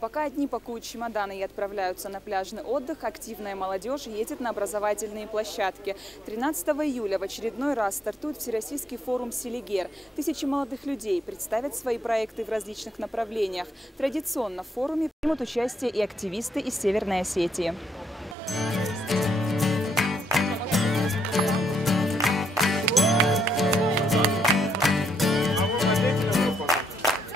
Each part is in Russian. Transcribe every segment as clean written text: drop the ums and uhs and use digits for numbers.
Пока одни пакуют чемоданы и отправляются на пляжный отдых, активная молодежь едет на образовательные площадки. 13 июля в очередной раз стартует Всероссийский форум «Селигер». Тысячи молодых людей представят свои проекты в различных направлениях. Традиционно в форуме примут участие и активисты из Северной Осетии.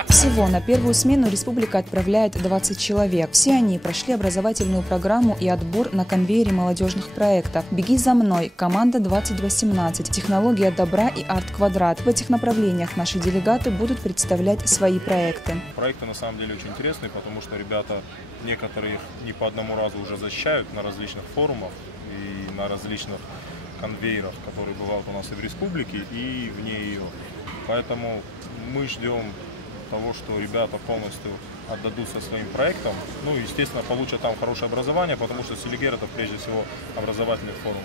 Всего на первую смену республика отправляет 20 человек. Все они прошли образовательную программу и отбор на конвейере молодежных проектов. «Беги за мной», «Команда 2018», «Технология добра» и «Арт-квадрат». В этих направлениях наши делегаты будут представлять свои проекты. Проекты на самом деле очень интересные, потому что ребята, некоторые их не по одному разу уже защищают на различных форумах и на различных конвейерах, которые бывают у нас и в республике, и вне ее. Поэтому мы ждем того, что ребята полностью отдадутся своим проектам, ну и, естественно, получат там хорошее образование, потому что Селигер — это прежде всего образовательный форум.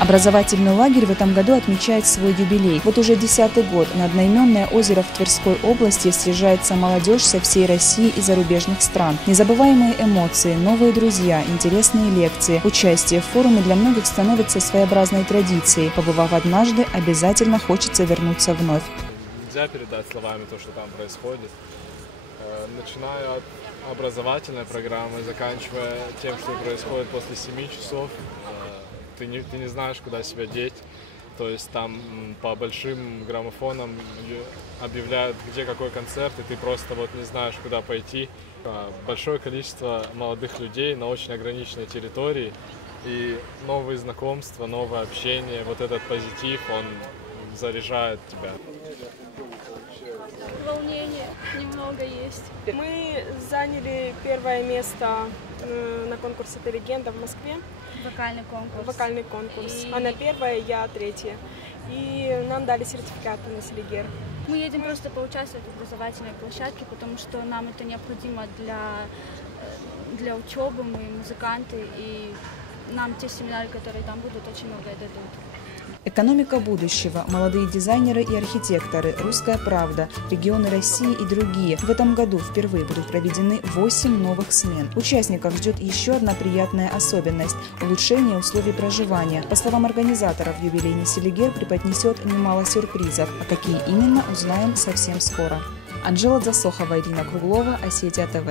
Образовательный лагерь в этом году отмечает свой юбилей. Вот уже 10-й год на одноименное озеро в Тверской области съезжается молодежь со всей России и зарубежных стран. Незабываемые эмоции, новые друзья, интересные лекции. Участие в форуме для многих становится своеобразной традицией. Побывав однажды, обязательно хочется вернуться вновь. Нельзя передать словами то, что там происходит. Начиная от образовательной программы, заканчивая тем, что происходит после 7 часов, ты не знаешь, куда себя деть. То есть там по большим граммофонам объявляют, где какой концерт, и ты просто вот не знаешь, куда пойти. Большое количество молодых людей на очень ограниченной территории, и новые знакомства, новое общение, вот этот позитив, он заряжает тебя. Волнение немного есть. Мы заняли первое место на конкурсе «Ты легенда» в Москве. Вокальный конкурс. Она первая, я третья. И нам дали сертификаты на Селигер. Мы едем просто поучаствовать в образовательной площадке, потому что нам это необходимо для учебы. Мы музыканты, и нам те семинары, которые там будут, очень многое дадут. Экономика будущего, молодые дизайнеры и архитекторы, «Русская правда», регионы России и другие. В этом году впервые будут проведены 8 новых смен. Участников ждет еще одна приятная особенность – улучшение условий проживания. По словам организаторов, юбилейный Селигер преподнесет немало сюрпризов. А какие именно, узнаем совсем скоро. Анжела Засохова, Ирина Круглова, Осетия ТВ.